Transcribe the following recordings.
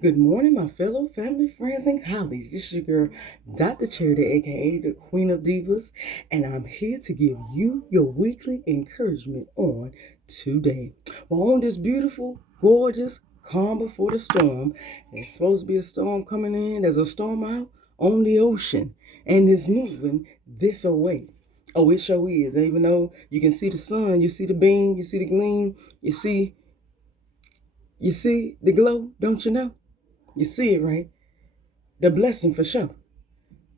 Good morning, my fellow family, friends, and colleagues. This is your girl, Dr. Charity, aka the Queen of Divas, and I'm here to give you your weekly encouragement on today. Well, on this beautiful, gorgeous, calm before the storm, there's supposed to be a storm coming in. There's a storm out on the ocean, and it's moving this away. Oh, it sure is. Even though you can see the sun, you see the beam, you see the gleam, you see the glow, don't you know? You see it, right? The blessing for sure.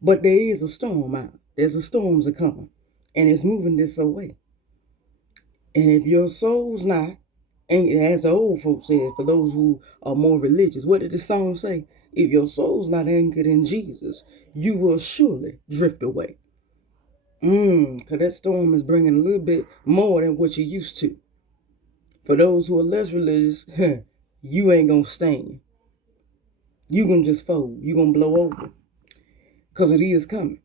But there is a storm out. There's a storms a coming. And it's moving this away. And if your soul's not, and as the old folks said, for those who are more religious, what did the song say? If your soul's not anchored in Jesus, you will surely drift away. Because that storm is bringing a little bit more than what you're used to. For those who are less religious, you ain't going to stand. You going to just fold. You going to blow over. Because it is coming.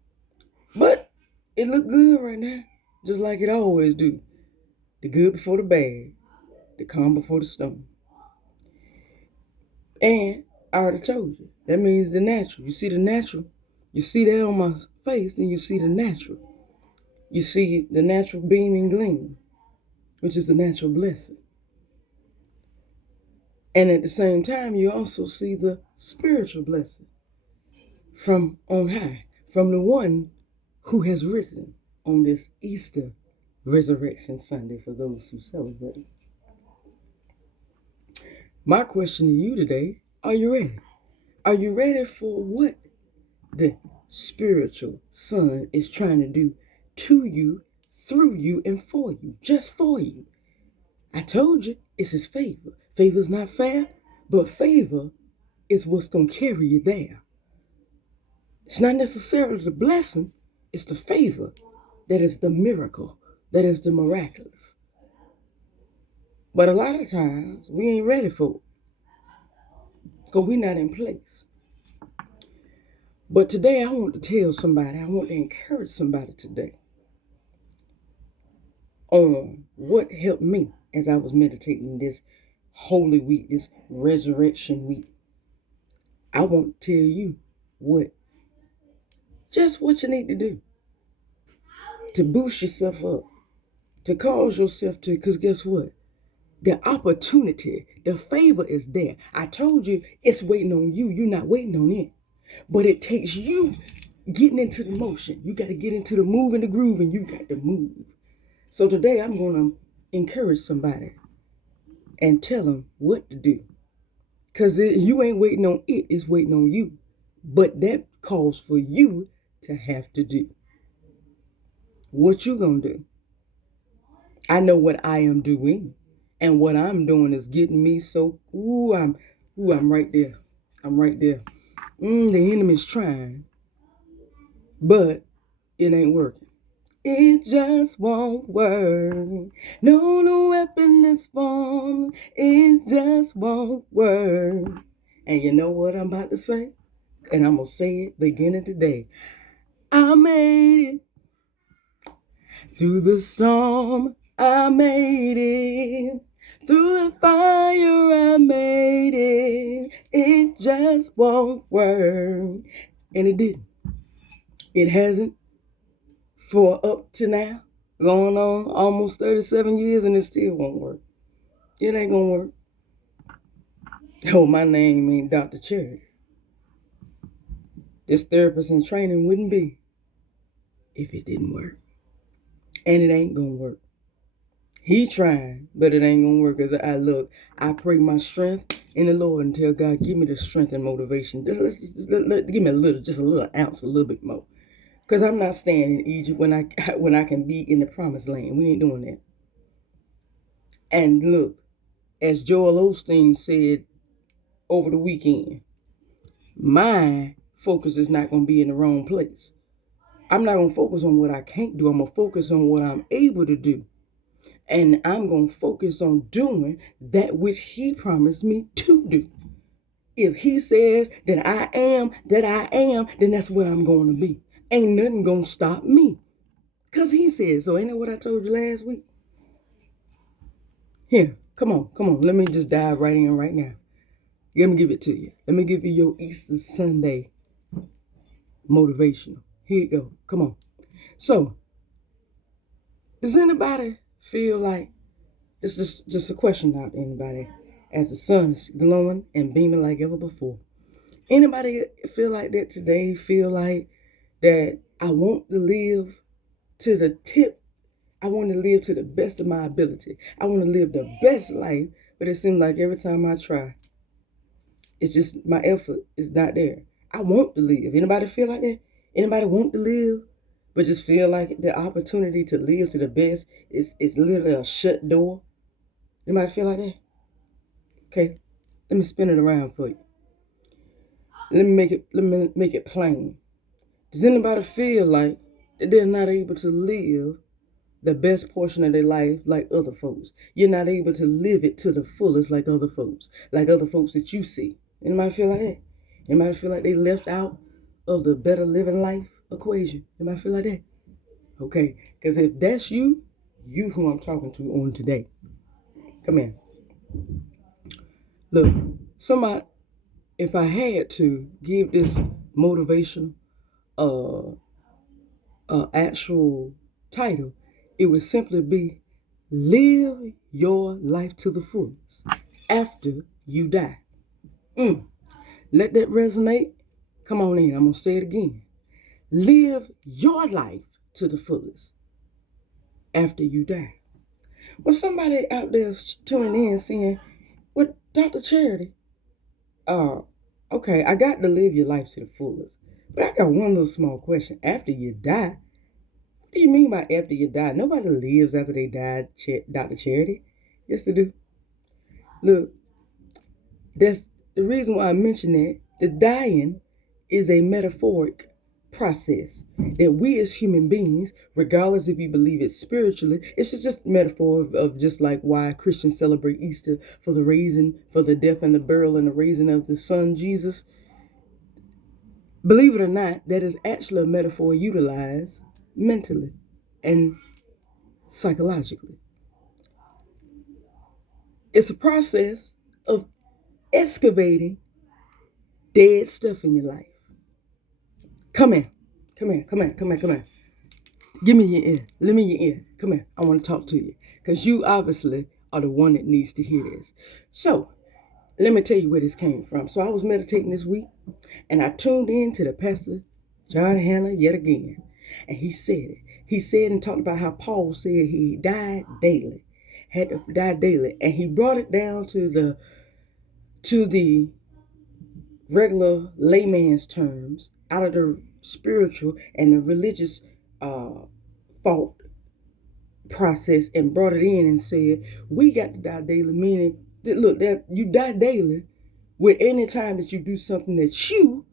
But it look good right now, just like it always do. The good before the bad, the calm before the storm. And I already told you, that means the natural. You see the natural, you see that on my face, then you see the natural. You see the natural beam and gleam, which is the natural blessing. And at the same time, you also see the spiritual blessing from on high, from the one who has risen on this Easter Resurrection Sunday for those who celebrate. My question to you today, are you ready? Are you ready for what the spiritual son is trying to do to you, through you, and for you, just for you? I told you it's his favor. Favor's not fair, but favor is what's going to carry you there. It's not necessarily the blessing, it's the favor that is the miracle, that is the miraculous. But a lot of times, we ain't ready for it because we're not in place. But today, I want to tell somebody, I want to encourage somebody today on what helped me as I was meditating this Holy Week, this Resurrection Week. I want to tell you just what you need to do to boost yourself up, to cause yourself to, because guess what? The opportunity, the favor is there. I told you it's waiting on you. You're not waiting on it. But it takes you getting into the motion. You got to get into the move and the groove, and you got to move. So today I'm going to encourage somebody and tell them what to do. Because you ain't waiting on it, it's waiting on you. But that calls for you to have to do. What you going to do? I know what I am doing. And what I'm doing is getting me so, I'm right there. I'm right there. The enemy's trying, but it ain't working. It just won't work. No weapon is formed. It just won't work. And you know what I'm about to say? And I'm going to say it beginning today. I made it through the storm. I made it through the fire. I made it. It just won't work. And it didn't. It hasn't for up to now. Going on almost 37 years and it still won't work. It ain't gonna work. Oh, my name ain't Dr. Cherry. This therapist in training wouldn't be if it didn't work. And it ain't gonna work. He trying, but it ain't gonna work. As I pray my strength in the Lord and tell God, give me the strength and motivation. Give me just a little ounce, a little bit more. Because I'm not staying in Egypt when I can be in the promised land. We ain't doing that. And look, as Joel Osteen said over the weekend, my focus is not going to be in the wrong place. I'm not going to focus on what I can't do. I'm going to focus on what I'm able to do. And I'm going to focus on doing that which he promised me to do. If he says that I am, then that's what I'm going to be. Ain't nothing going to stop me. Because he said so. Ain't that what I told you last week? Here, come on. Let me just dive right in right now. Let me give it to you. Let me give you your Easter Sunday motivational. Here you go. Come on. So, does anybody feel like, it's just a question out to anybody, as the sun is glowing and beaming like ever before? Anybody feel like that today? Feel like that I want to live to the tip? I want to live to the best of my ability. I want to live the best life, but it seems like every time I try, it's just my effort is not there. I want to live. Anybody feel like that? Anybody want to live, but just feel like the opportunity to live to the best is literally a shut door? Anybody feel like that? Okay, let me spin it around for you. Let me make it plain. Does anybody feel like that they're not able to live the best portion of their life like other folks? You're not able to live it to the fullest like other folks that you see. Anybody feel like that? Anybody feel like they left out of the better living life equation? Anybody feel like that? Okay, because if that's you who I'm talking to on today. Come here. Look, somebody, if I had to give this motivational actual title, it would simply be live your life to the fullest after you die. Let that resonate. Come on in. I'm going to say it again. Live your life to the fullest after you die. Well, somebody out there is tuning in saying, well, Dr. Charity, okay, I got to live your life to the fullest. But I got one little small question. After you die, what do you mean by after you die? Nobody lives after they die, Dr. Charity. Yes, they do. Look, that's the reason why I mention that. The dying is a metaphoric process that we as human beings, regardless if you believe it spiritually, it's just a metaphor of just like why Christians celebrate Easter for the death and the burial and the raising of the Son Jesus. Believe it or not, that is actually a metaphor utilized mentally and psychologically. It's a process of excavating dead stuff in your life. Come here. Give me your ear. Let me your ear. Come here. I want to talk to you. Because you obviously are the one that needs to hear this. So, let me tell you where this came from. So, I was meditating this week, and I tuned in to the pastor, John Hannah, yet again. And he said it. He said and talked about how Paul said he died daily. Had to die daily. And he brought it down to the regular layman's terms, out of the spiritual and the religious thought process, and brought it in and said, we got to die daily, meaning that, look, that you die daily with any time that you do something that you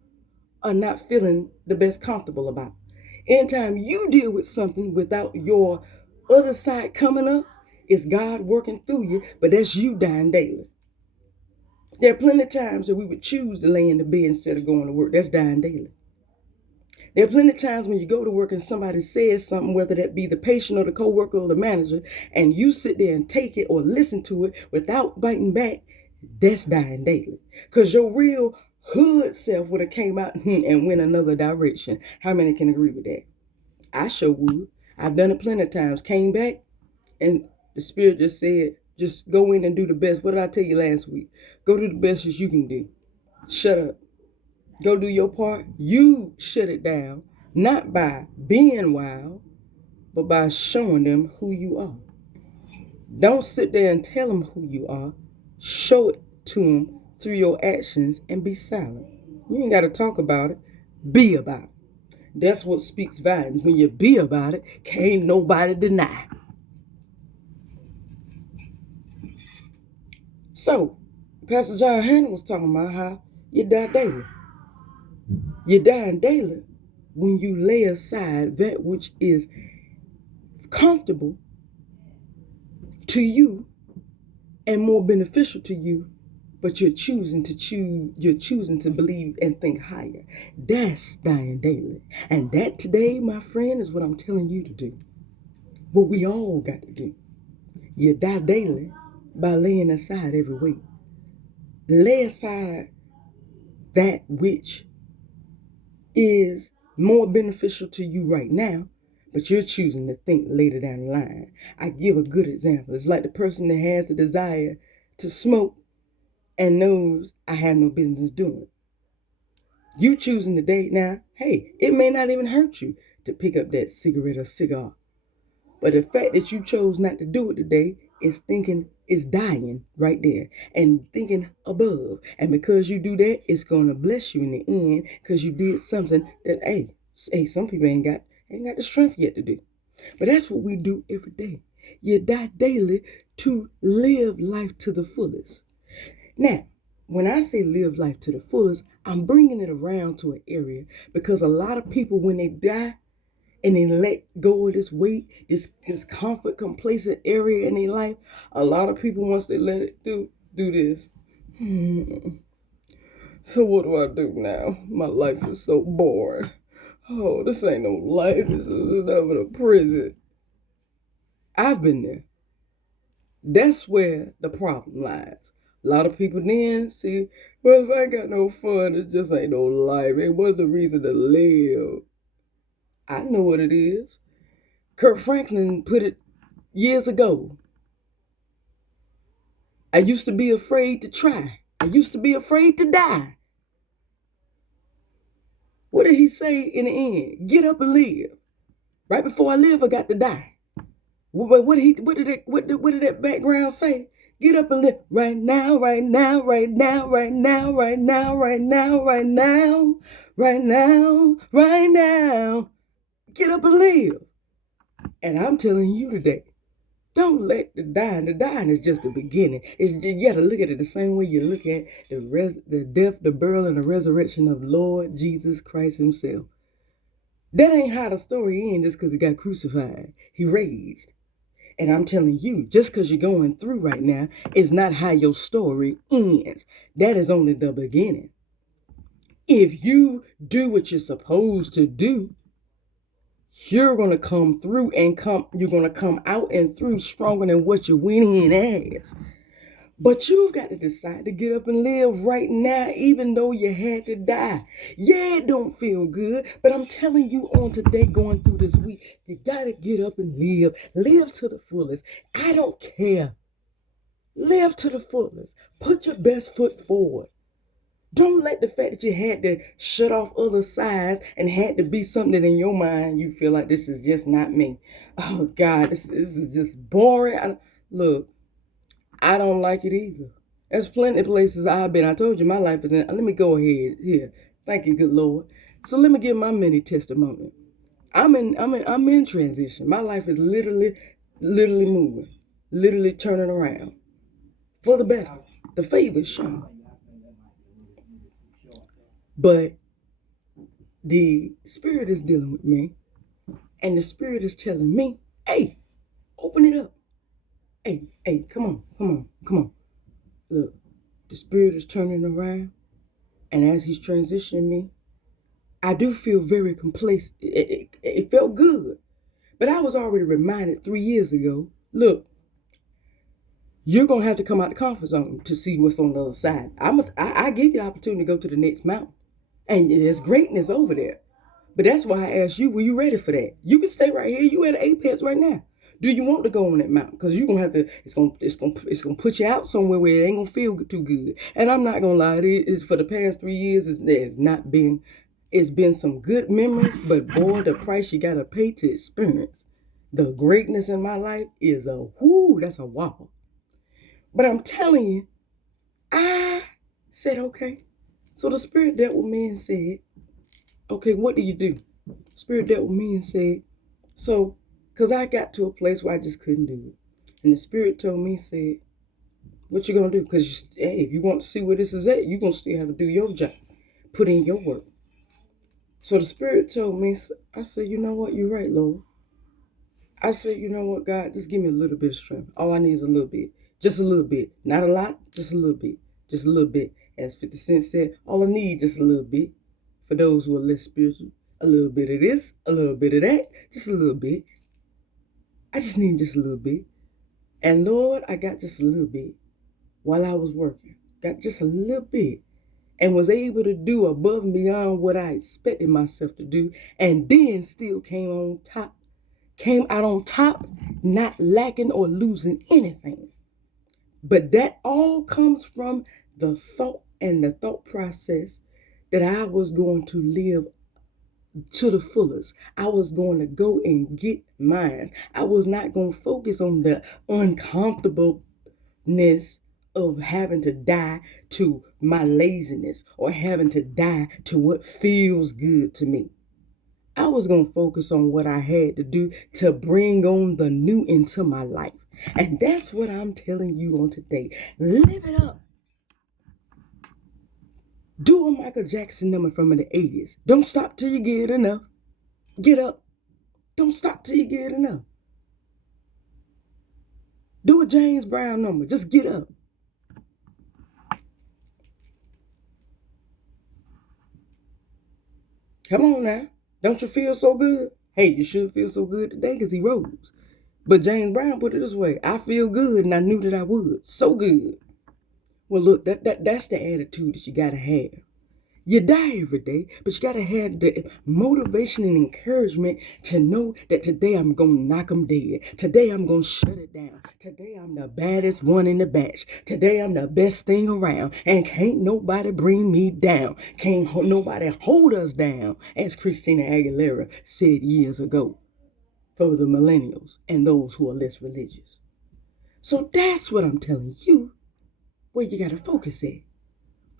are not feeling the best comfortable about. Anytime you deal with something without your other side coming up, it's God working through you, but that's you dying daily. There are plenty of times that we would choose to lay in the bed instead of going to work. That's dying daily. There are plenty of times when you go to work and somebody says something, whether that be the patient or the coworker or the manager, and you sit there and take it or listen to it without biting back. That's dying daily. Because your real hood self would have came out and went another direction. How many can agree with that? I sure would. I've done it plenty of times. Came back and the Spirit just said, just go in and do the best. What did I tell you last week? Go do the best as you can do. Shut up. Go do your part. You shut it down, not by being wild, but by showing them who you are. Don't sit there and tell them who you are. Show it to them through your actions and be silent. You ain't got to talk about it. Be about it. That's what speaks volumes. When you be about it, can't nobody deny. So, Pastor John Hannah was talking about how you die daily. You're dying daily when you lay aside that which is comfortable to you and more beneficial to you, but you're choosing to believe and think higher. That's dying daily. And that today, my friend, is what I'm telling you to do. What we all got to do. You die daily by laying aside every weight. lay aside that which is more beneficial to you right now, but you're choosing to think later down the line. I give a good example. It's like the person that has the desire to smoke and knows I have no business doing it. You choosing today now, hey, it may not even hurt you to pick up that cigarette or cigar. But the fact that you chose not to do it today is thinking it's dying right there and thinking above. And because you do that, it's going to bless you in the end because you did something that, hey, some people ain't got the strength yet to do. But that's what we do every day. You die daily to live life to the fullest. Now, when I say live life to the fullest, I'm bringing it around to an area because a lot of people, when they die, and then let go of this weight, this comfort, complacent area in their life. A lot of people, once they let it do this. So what do I do now? My life is so boring. Oh, this ain't no life. This is nothing but a prison. I've been there. That's where the problem lies. A lot of people then see, well, if I ain't got no fun, it just ain't no life. It was the reason to live. I know what it is. Kurt Franklin put it years ago. I used to be afraid to try. I used to be afraid to die. What did he say in the end? Get up and live. Right before I live, I got to die. What did that background say? Get up and live right now, right now, right now, right now, right now, right now, right now, right now, right now. Get up and live. And I'm telling you today, don't let the dying. The dying is just the beginning. You got to look at it the same way you look at the death, the burial, and the resurrection of Lord Jesus Christ himself. That ain't how the story ends just because he got crucified. He raised. And I'm telling you, just because you're going through right now is not how your story ends. That is only the beginning. If you do what you're supposed to do, you're going to come through and you're going to come out and through stronger than what you went in as. But you've got to decide to get up and live right now, even though you had to die. Yeah, it don't feel good, but I'm telling you on today, going through this week, you got to get up and live. Live to the fullest. I don't care. Live to the fullest. Put your best foot forward. Don't let the fact that you had to shut off other sides and had to be something in your mind you feel like this is just not me. Oh, God, this is just boring. Look, I don't like it either. There's plenty of places I've been. I told you my life is in. Let me go ahead here. Thank you, good Lord. So let me give my mini testimony. I'm in transition. My life is literally moving, literally turning around for the better. The favor's shown. But the Spirit is dealing with me, and the Spirit is telling me, hey, open it up. Hey, come on. Look, the Spirit is turning around, and as he's transitioning me, I do feel very complacent. It felt good. But I was already reminded 3 years ago, look, you're going to have to come out the comfort zone to see what's on the other side. I give you the opportunity to go to the next mountain. And there's greatness over there. But that's why I asked you, were you ready for that? You can stay right here. You at the apex right now. Do you want to go on that mountain? Because you're gonna have to. It's gonna put you out somewhere where it ain't gonna feel too good. And I'm not gonna lie. It's for the past 3 years. It's not been. It's been some good memories, but boy, the price you gotta pay to experience the greatness in my life is a whoo. That's a whopper. But I'm telling you, I said okay. So the Spirit dealt with me and said, okay, what do you do? Spirit dealt with me and said, so, because I got to a place where I just couldn't do it. And the Spirit told me, said, what you going to do? Because, hey, if you want to see where this is at, you're going to still have to do your job. Put in your work. So the Spirit told me, I said, you know what? You're right, Lord. I said, you know what, God? Just give me a little bit of strength. All I need is a little bit. Just a little bit. Not a lot, just a little bit. Just a little bit. As 50 Cent said, all I need just a little bit. For those who are less spiritual, a little bit of this, a little bit of that, just a little bit. I just need just a little bit. And Lord, I got just a little bit while I was working. got just a little bit, and was able to do above and beyond what I expected myself to do, and then still came out on top, not lacking or losing anything. But that all comes from the thought and the thought process that I was going to live to the fullest. I was going to go and get mine. I was not going to focus on the uncomfortableness of having to die to my laziness or having to die to what feels good to me. I was going to focus on what I had to do to bring on the new into my life. And that's what I'm telling you on today. Live it up. Do a Michael Jackson number from the 80s. Don't stop till you get enough. Get up. Don't stop till you get enough. Do a James Brown number. Just get up. Come on now. Don't you feel so good? Hey, you should feel so good today because he rose. But James Brown put it this way: I feel good and I knew that I would. So good. Well, look, that's the attitude that you got to have. You die every day, but you got to have the motivation and encouragement to know that today I'm going to knock them dead. Today I'm going to shut it down. Today I'm the baddest one in the batch. Today I'm the best thing around. And can't nobody bring me down. Can't nobody hold us down, as Christina Aguilera said years ago for the millennials and those who are less religious. So that's what I'm telling you, where you got to focus at.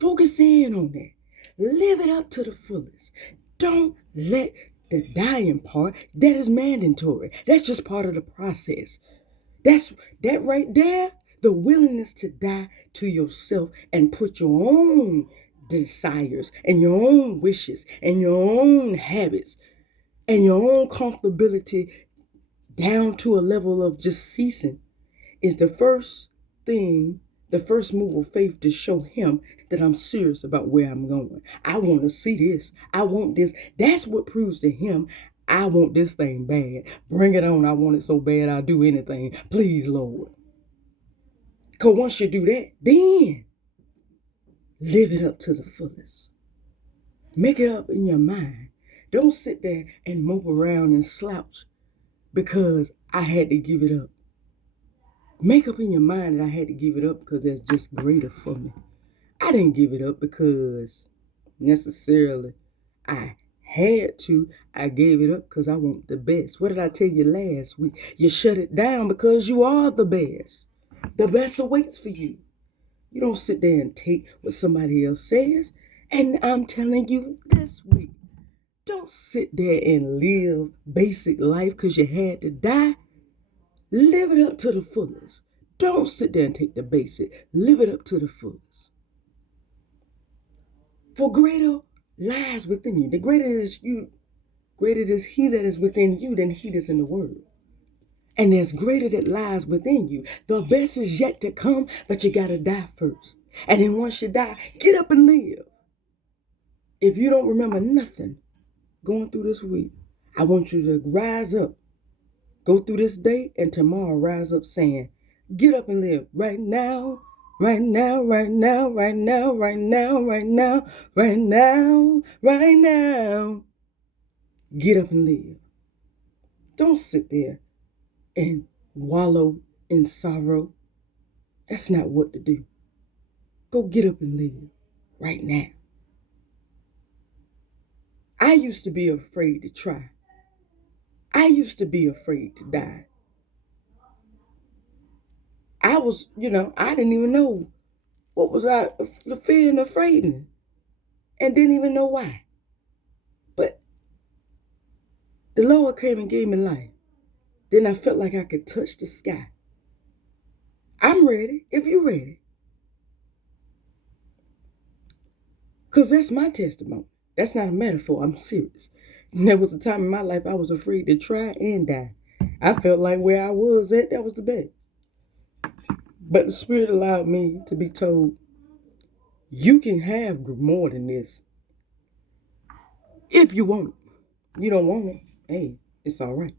Focus in on that. Live it up to the fullest. Don't let the dying part, that is mandatory. That's just part of the process. That right there, the willingness to die to yourself and put your own desires and your own wishes and your own habits and your own comfortability down to a level of just ceasing is the first thing, the first move of faith to show him that I'm serious about where I'm going. I want to see this. I want this. That's what proves to him I want this thing bad. Bring it on. I want it so bad I'll do anything. Please, Lord. Because once you do that, then live it up to the fullest. Make it up in your mind. Don't sit there and mope around and slouch because I had to give it up. Make up in your mind that I had to give it up because that's just greater for me. I didn't give it up because necessarily I had to. I gave it up because I want the best. What did I tell you last week? You shut it down because you are the best. The best awaits for you. You don't sit there and take what somebody else says. And I'm telling you this week, don't sit there and live basic life because you had to die. Live it up to the fullest. Don't sit there and take the basic. Live it up to the fullest. For greater lies within you. The greater is you, greater is he that is within you than he that's in the world. And there's greater that lies within you. The best is yet to come, but you gotta die first. And then once you die, get up and live. If you don't remember nothing going through this week, I want you to rise up. Go through this day and tomorrow rise up saying, get up and live right now, right now, right now, right now, right now, right now, right now, right now. Get up and live. Don't sit there and wallow in sorrow. That's not what to do. Go get up and live right now. I used to be afraid to try. I used to be afraid to die. I was, I didn't even know what was I the fear and afraid and didn't even know why. But the Lord came and gave me life. Then I felt like I could touch the sky. I'm ready if you're ready. Because that's my testimony. That's not a metaphor. I'm serious. There was a time in my life I was afraid to try and die. I felt like where I was at, that was the best. But the Spirit allowed me to be told, you can have more than this. If you want it. You don't want it, hey, it's all right.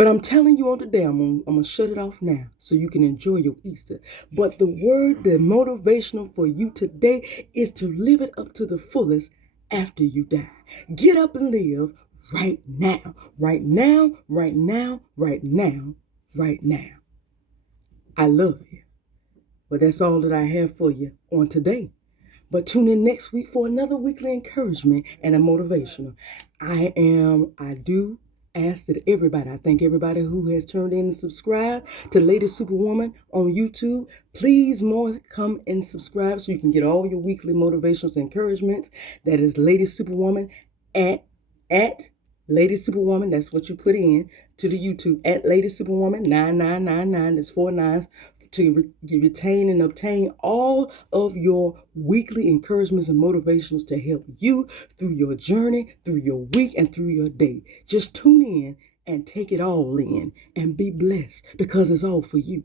But I'm telling you on today, I'm gonna shut it off now so you can enjoy your Easter. But the word, the motivational for you today is to live it up to the fullest after you die. Get up and live right now. Right now, right now, right now, right now. I love you. But that's all that I have for you on today. But tune in next week for another weekly encouragement and a motivational. I do ask that everybody, I thank everybody who has turned in and subscribed to Lady Superwoman on YouTube. Please more come and subscribe so you can get all your weekly motivations and encouragements. That is Lady Superwoman at Lady Superwoman. That's what you put in to the YouTube at Lady Superwoman 9999. That's 4 9s to retain and obtain all of your weekly encouragements and motivations to help you through your journey, through your week, and through your day. Just tune in and take it all in and be blessed because it's all for you.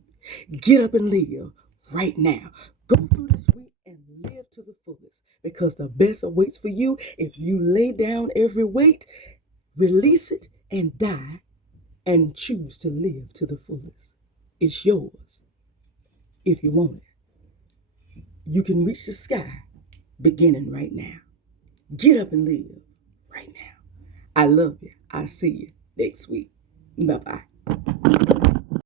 Get up and live right now. Go through this week and live to the fullest because the best awaits for you if you lay down every weight, release it, and die and choose to live to the fullest. It's yours if you want it. You can reach the sky beginning right now. Get up and live right now. I love you. I'll see you next week. Bye-bye.